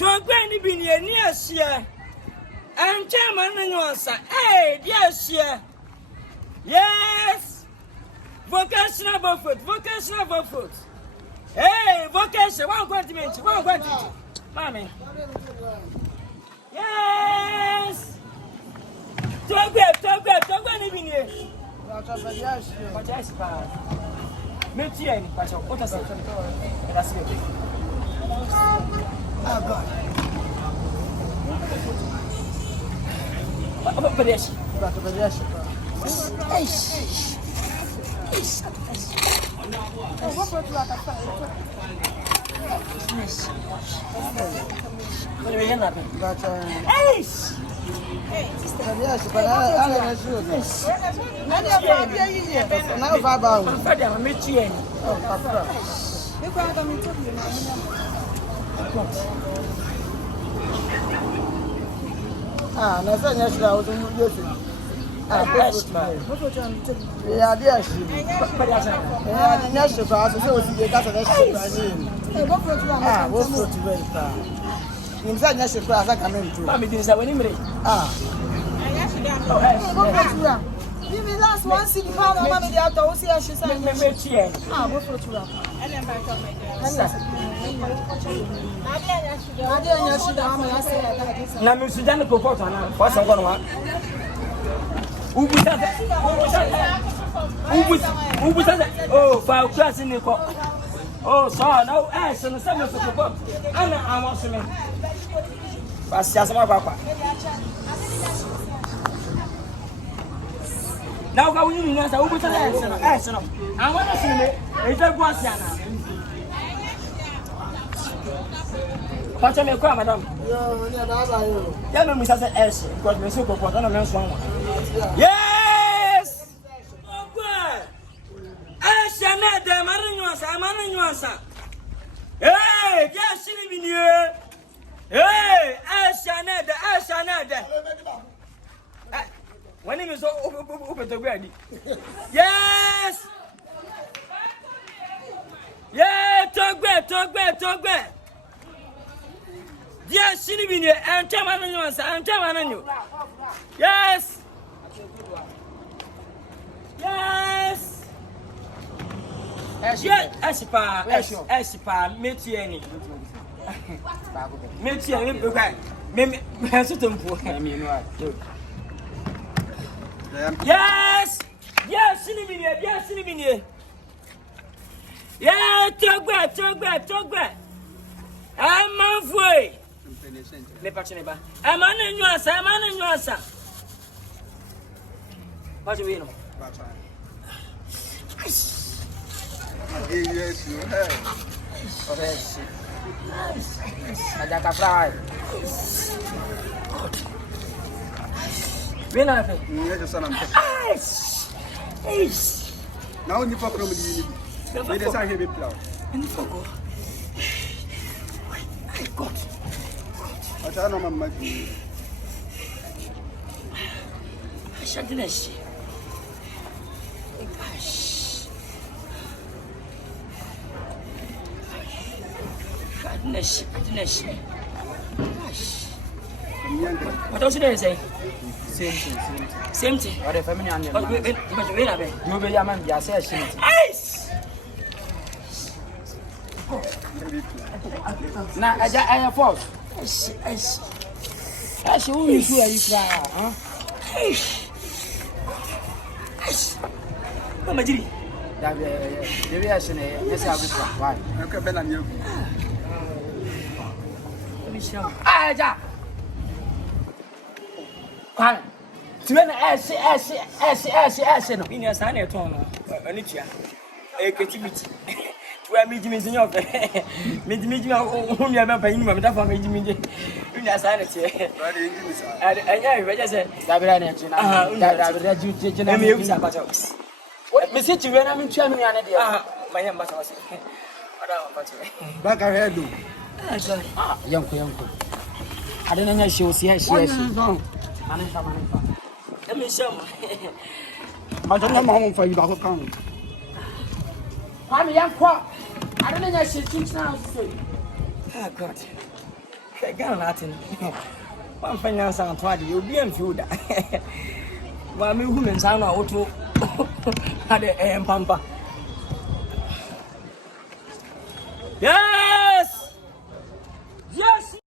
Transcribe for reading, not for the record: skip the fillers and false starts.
To granny be near year. And chairman and your son. Hey, yes, yeah. Yes. Vocational food. Hey, vocation, one continent, Mammy. Yes. Talk even here. But yes, meet you, but what I say. That's it. Give me last one city pound on mommy the outdoor see she said me go for to na me sudan ko photo na kwa san kono wa ubusa oh fa class ni ko oh so now so no se me so ko ana awon so me ba sia sama papa now ka wini ni sa ubusa so no awon so me e ta gwa sia na Pacha me kwa madam. Ya no misa say yes because me so go na me so yes. Ogwa. Asha na de maranyosa. Hey, ya shiri binie. Hey, asha na de. When me so open to gbe adi. Yes. Yeah, togbe. Yes, Silvini, and Tamanano. Yes. Yes. Esipa, Metiani. Yes, Silvini. Yeah, Togbe. I'm halfway. Me patch neba. I'm on nuasa. What do you know? Yes, you have. Ada ka fry. Been happy. Yes, son. Now you pop from the unit. We decide here be plow. And for God. I don't know my Shadness. Shadness. What else did I say? Same thing. Or the family and but wait, you be a man, you say, ice. Now, I have false. Ice. That's the only two you try, huh? Ice. Mama Jiri. The reaction is why? Okay, Ben and you. Let me show. Ja. Kwan. Tiwen no. Bini asa na eton no. Ani tua. Creativity. Tuwa mi jimi sinyo fe. Mi jimi o mi aba pa yin ma da fa mi jimi je. Bini asa na tie. Right, you miss. Anya we just say Dabira na china. Dabira ju na. me you sa pa cho. Me say tiwen na mi tua mi ane de. Manya mbasa wase. Oda pa cho. Back ahead. Yanko. I don't know she was here. Manisha. Let me show me. I don't know how for you back come. I'm young. I don't know she teach now. Ah God. Ghana Latin. One finance and party, you'll be in food. Well, me women sound auto had a pampa. Yeah!